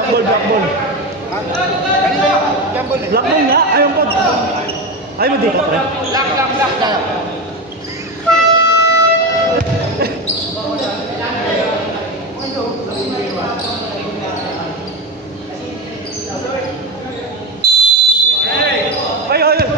Black ball. Kanina yung jambol eh. Black ball nga, ayun po. Ay mo dito, pre. Black. Ay, ay, ay.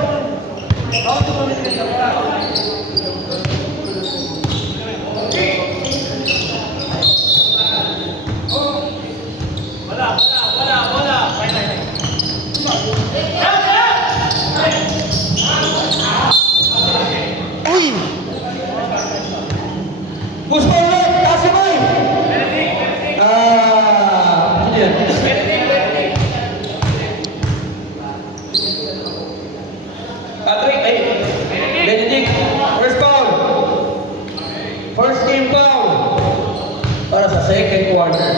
Uy! Push forward, taas yung boy. Ano yan? Patrick, Benedict, first foul. First team foul. Para sa second quarter.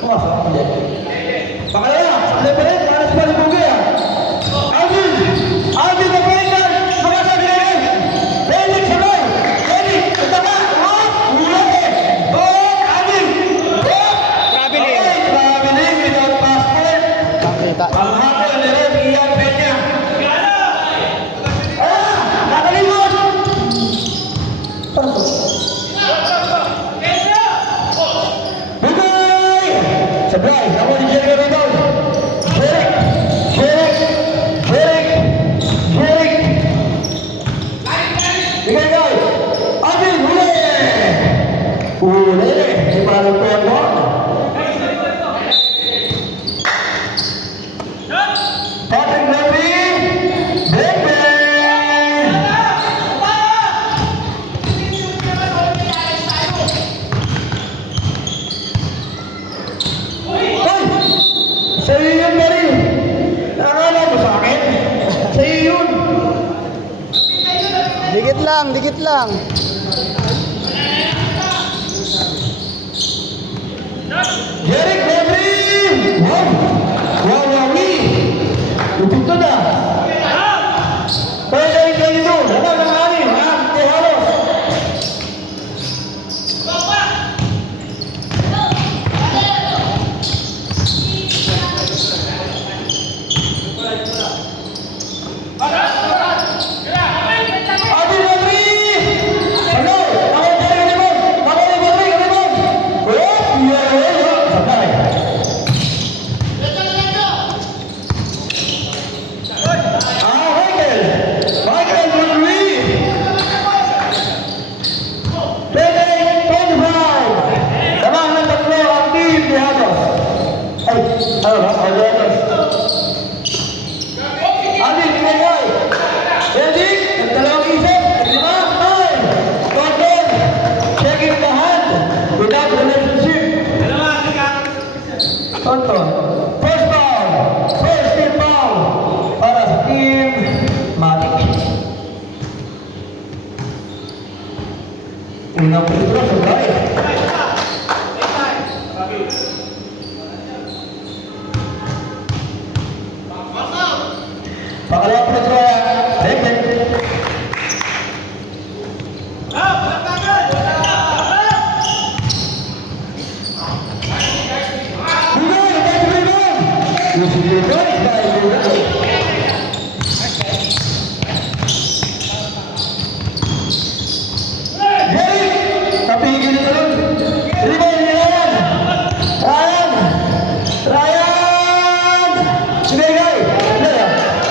Pumasok ako dyan. Pakalawa, sablay pa rin, para sa Palibugay ah. Alvin na Brendan, makasabi na rin. Benedict sabay. Benedict, tama. Without passport. Nakita. Ang hapon ni Red Ian Peña. Nakalimot! Bugay! Sablay, ako ni Jerry rebound. Jeric! Bigay guy! Alvin, huli! Huli! Di ba lang po yan mo? Patrick Levy, Bebe! Ay! Sa'yo yun, Mary! Nakakala mo sa akin? Sa'yo yun! Dikit lang. Jeric Levy! Wow! Lupit to na! Pwede rin kayo doon! Wala nang anin! Ito halos! Adi Levy! Ano? Ako Jerry Limon! Ako ni Jerry Limon! Sabay! Michael Ruiz. Tony Brown. Damang ng tatlo ang team ni Hados. Ano ba? Hados. Adil, Pinagay. Benedict, nagdalawang isip. Naglima, nine. Gordon, shaking the hand without relationship. Tonton. First foul. First team foul. Para sa team Matic. Unang puntura sa bahay. Pakalawang puntura, David. Bugay, David Ribon. Yusuf Ribon, Ismail Bugay. Kapigil na rin. Ribon ni Ryan! Sinigay!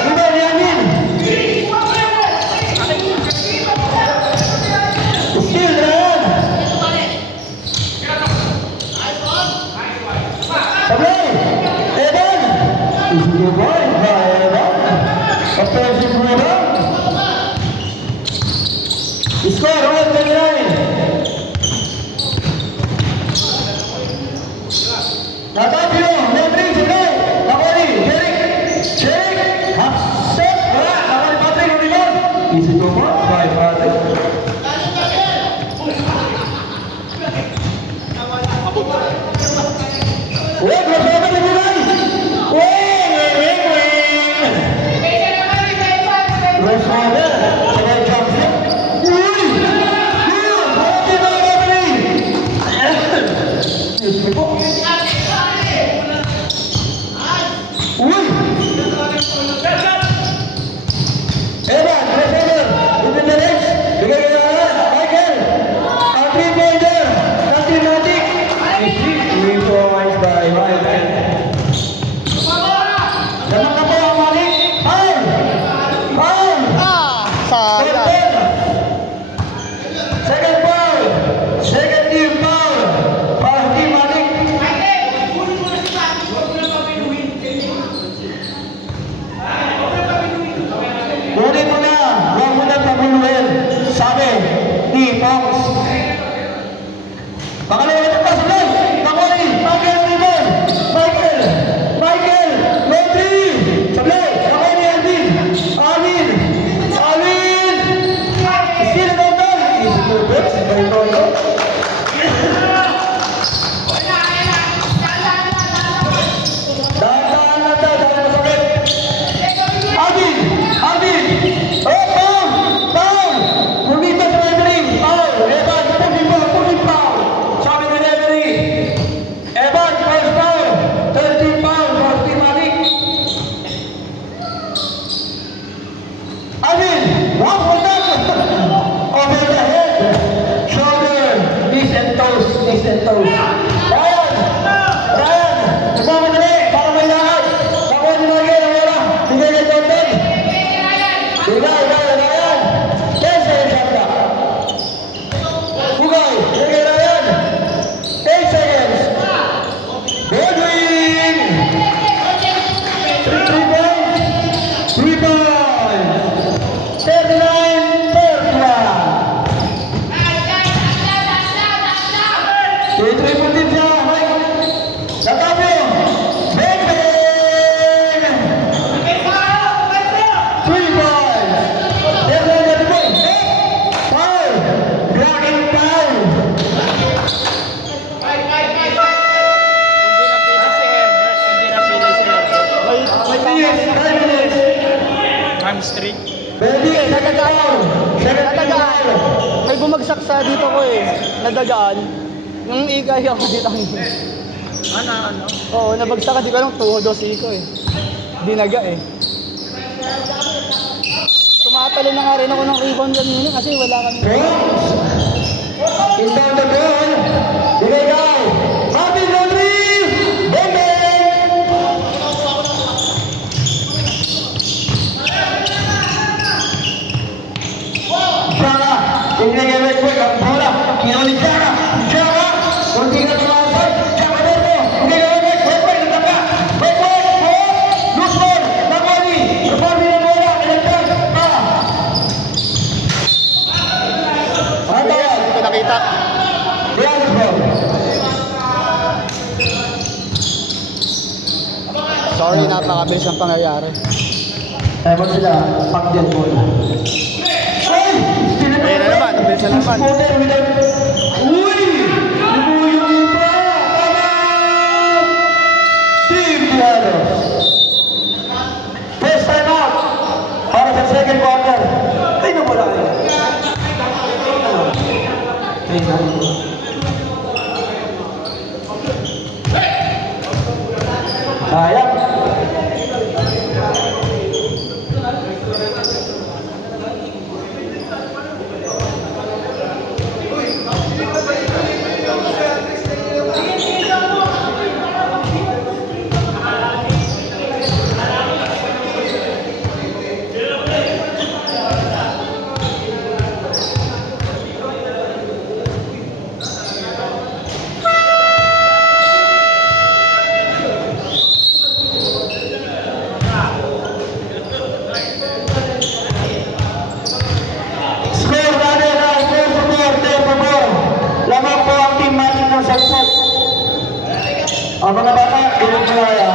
Ribon ni Amin! Steal, Ryan! Sablay! Evan! Easy boy! Evan! Offensive rebound! Score 1-29! Natapio, Ledring, Sablay, Nakoni, Jeric, half set, wala, Nakoni Patrick, Union, easy to mark by Patrick. Wait, masama na Bugay! Wing! Rosada, sabay jump shot. Uy! Bakit na Excuse me po. by Ryan. Lamang na po ang Malik. Foul! Foul! Sayang. Second foul! Second team foul! Para sa team Malik. Kunin mo na! Huwag mo na pabuluhin. Sabi ni Pongs. Pangalawa na pa sabay! Nakuha Michael River! Michael! Michael! Rodri! Sablay! Nakuha ni Alvin! Alvin! Alvin! Still no down! Easy to break. Sabay ko ito. Dahan-dahan lang daw. Dahan masakit. Alvin! Alvin! Oh, foul! Foul! Pumita sa referee! Foul! Evan! Pumita! Foul! Sabi ng referee! Evan! First foul! 13 foul! First team Malik! Alvin! One for that! Over the head! Shoulder! Knees and toes! Knees and toes! Ryan! Ryan! Nagmamadali! Para may lakad! Nakuha ni Magay! Nawala! Bigay kay Jordan! Bigay! Ryan! 10 seconds after! Bugay! Bigay Ryan! 8 seconds! Godwin! 3 points! 3 points! 39-31! Three point din siya! Natapyo! Bang! Bang! 3 points! Deadline na ito! Foul! Blocking foul! May 5 minutes! Hamstring. Ready? Second foul! Second Nadagaan. foul! May bumagsak sa dito ko eh. Nadagaan. Yung ikay ako dito. Ano? Oo, nabagsak ka. Di ko alam tuhod o siko eh. Dinaga eh. Tumatalo na nga rin ako ng rebound kanina kasi wala kami. Pongs! Inbound the ball! Bigay daw! Marvin Rodri! Bang! Bang! Jara! Inigay quick ang bola! Kino ni Jara! Jara! Kunti na tumasay! Jara Dermo! Inigay quick! Nataka! Quick! Loose ball! Nagwali! Nagwali na bola! Inagtag! Ano yan? Hindi ko nakita. Dianis ball! Sorry, napakabilis ang pangyayari. Ewan sila, pag dead ball. Ay! Ayun na naman, nabilis na naman. Uy! Lumuyong pa! Tama! Team Dianos! First time out! Para sa second quarter. Ay, nawala kayo. Ano? Ay, nawala. Sayang. Score natin ay 10-4. Lamang po ang team natin ng Salpot. Ang mga bata, tulog mo kaya.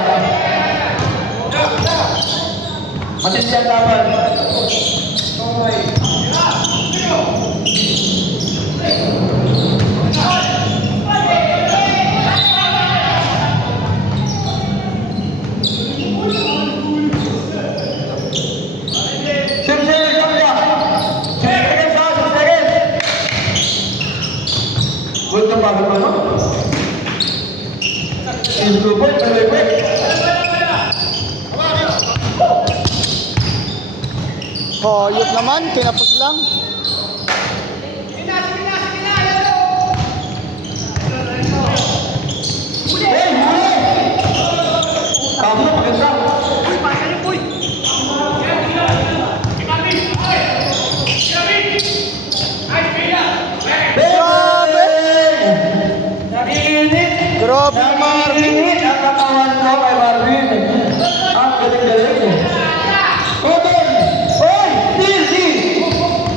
Matindi ang laban. Good to bago pa, no? Is good boy, quick. Hayop naman, kinapos lang. Hey, Nagmarinit ang katawan ko kay Marvin. Ang galing-galing. Open! Oy! Easy!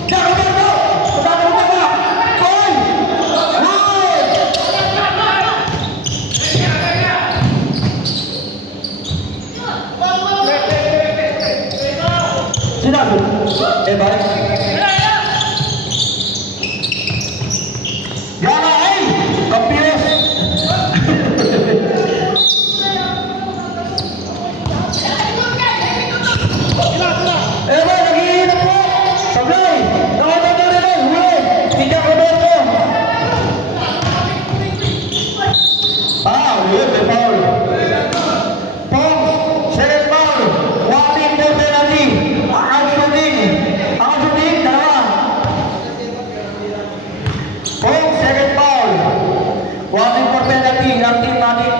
Diyan ka ba? Kasama mo ba? Oy! Oy! Sinabi? Bye. Gana ay! Kapilos! Nagiinom po! Sablay! Nakatanda na lang! Huli! Tika Roberto! Huli! May foul! Pong! Second foul! Walking for penalty! Ang shooting! Dalawa! Pong! Second foul! Walking for penalty! Ang team natin!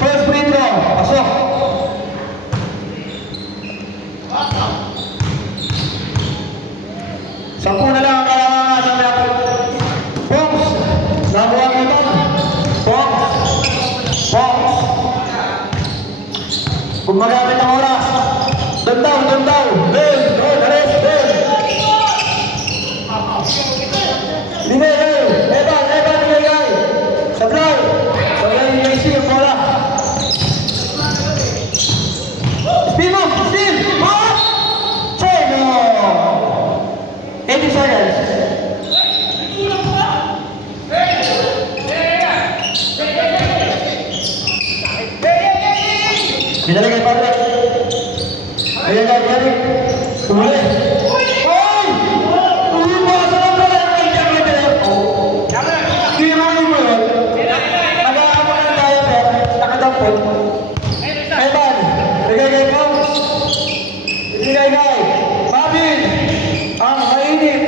First free throw! Pasok! Sampu na lang ang kailangan natin. Pongs! Nabuha mo ito. Pongs! Kung magamit ang oras. Doon daw. Ben! Ares! Ben! Linegay! Evan! Linegay! Sablay! Yung AC yung bola. Steve! Cheno! 80 seconds. Binalik kay Padre. Ayan kay Tumuli. Oy! Umasa lang pala ang kanyang level. Kiroin mo yun. Nag-aama na tayo pero nakadampot. Evan, bigay kay Pongs. Bigay kay Pabin. Ang mainit.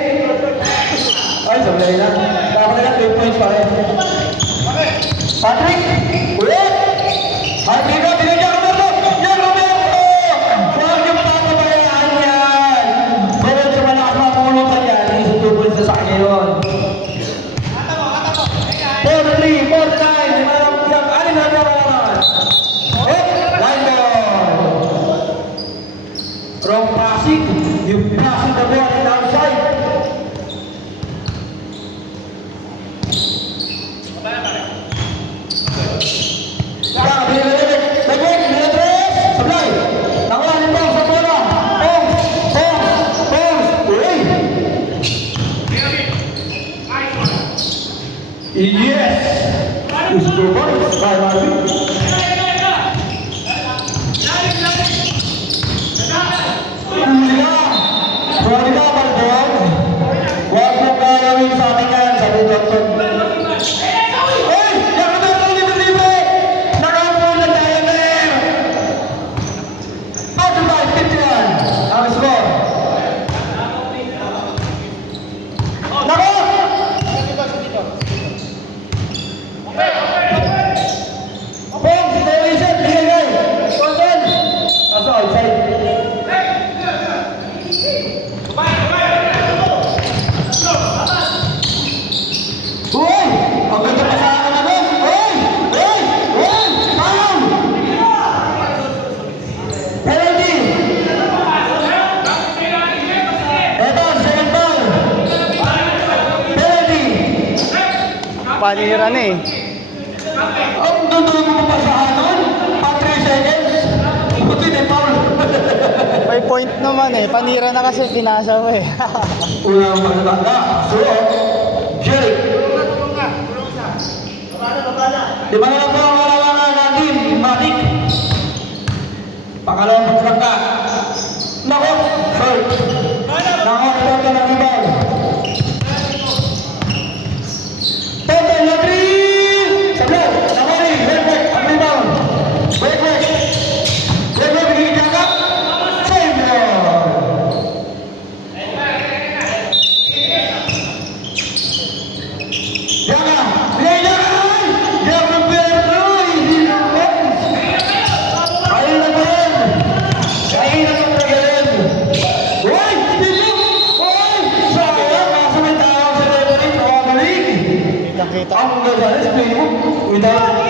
Ay, sablay na. Dapat na 3 points pa rin. Patrick! Ulit! Patrick ka, binigyan ka Roberto! Yan, Roberto! Huwag yung papabayaan yan! Bawal sa malakas mapulutan yan. Hindi sa 2 points na sa kanya yun. 4-3, 4-9. Di malam yan. Alin na naman. Line ball. Wrong passing. Yung passing the ball in outside. Yes! It's the voice by Marvin. Pwede ka, Baldon. Huwag mo gagawin sa akin yan, sabi Dr. Hey! Yan ka ba ito, libre? Nakapo na tayo na yan! 45-51 ang score. Nako! Pong, si Television, binigay. Control. Nasa outside. Uy! Ang ganda pa sa akin ako! Uy! Foul! Penalty! Eto, second foul! Penalty! Panira na eh. Ang dudulo mo pa sa anon? 3 seconds? Buti na foul! May point naman eh. Panira na kasi pinasa mo eh. Unang maganda. So, Jerry. Di ba naman po ang kalawangan natin, Matic? Pangalawang pagkakta. Nako! Sorry. Nako, ito ka ng rebound. Total na 3! Sablay! Nakari! Wait! Ang rebound! Wait! Bigay ka! Save ball! Yaga! Bigay ka! Nakita. Ang ganda na, explain mo. Without